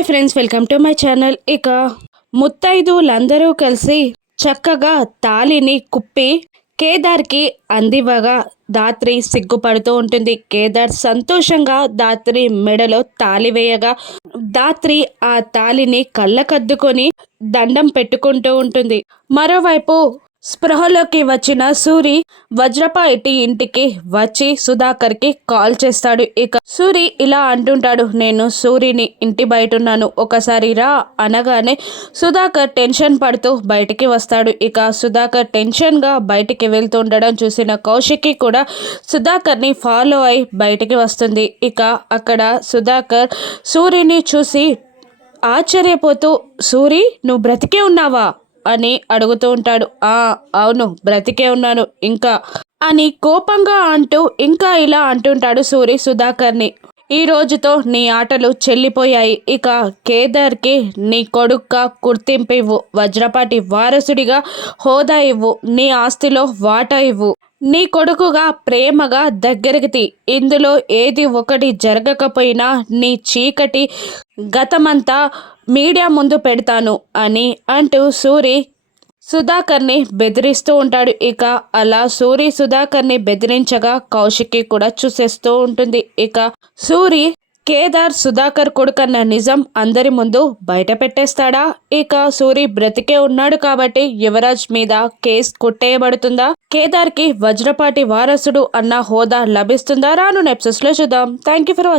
Hi friends, welcome to my channel. ఇక ముత్తైదువులందరూ కలిసి చక్కగా తాళిని కుప్పి కేదార్కి అందివ్వగా దాత్రి సిగ్గుపడుతూ ఉంటుంది. కేదార్ సంతోషంగా దాత్రి మెడలో తాళి వేయగా దాత్రి ఆ తాళిని కళ్ళకద్దుకొని దండం పెట్టుకుంటూ ఉంటుంది. మరోవైపు స్పృహలోకి వచ్చిన సూరి వజ్రపాటి ఇంటికి వచ్చి సుధాకర్కి కాల్ చేస్తాడు. ఇక సూరి ఇలా అంటుంటాడు, నేను సూరిని ఇంటి బయట ఉన్నాను, ఒకసారి రా అనగానే సుధాకర్ టెన్షన్ పడుతూ బయటికి వస్తాడు. ఇక సుధాకర్ టెన్షన్గా బయటికి వెళ్తుండడం చూసిన కౌశికి కూడా సుధాకర్ని ఫాలో అయి బయటికి వస్తుంది. ఇక అక్కడ సుధాకర్ సూరిని చూసి ఆశ్చర్యపోతూ, సూరి నువ్వు బ్రతికే ఉన్నావా అని అడుగుతూ ఉంటాడు. అవును, బ్రతికే ఉన్నాను ఇంకా అని కోపంగా అంటూ ఇంకా ఇలా అంటుంటాడు సూరి సుధాకర్ని. ఈ రోజుతో నీ ఆటలు చెల్లిపోయాయి. ఇక కేదార్కి నీ కొడుక్క గుర్తింపు ఇవ్వు, వజ్రపాటి వారసుడిగా హోదా ఇవ్వు, నీ ఆస్తిలో వాటా ఇవ్వు, నీ కొడుకుగా ప్రేమగా దగ్గరికి ఇందులో ఏది ఒకటి జరగకపోయినా నీ చీకటి గతమంతా మీడియా ముందు పెడతాను అని అంటూ సూరి సుధాకర్ని బెదిరిస్తూ ఉంటాడు. ఇక అలా సూరి సుధాకర్ని బెదిరించగా కౌశికి కూడా చూసేస్తూ ఉంటుంది. ఇక సూరి కేదార్ సుధాకర్ కొడుకన్న నిజం అందరి ముందు బయట పెట్టేస్తాడా? ఇక సూరి బ్రతికే ఉన్నాడు కాబట్టి యువరాజ్ మీద కేసు కొట్టేయబడుతుందా? కేదార్కి వజ్రపాటి వారసుడు అన్న హోదా లభిస్తుందా? రాను ఎపిసోడ్స్లో చూద్దాం. Thank you for watching.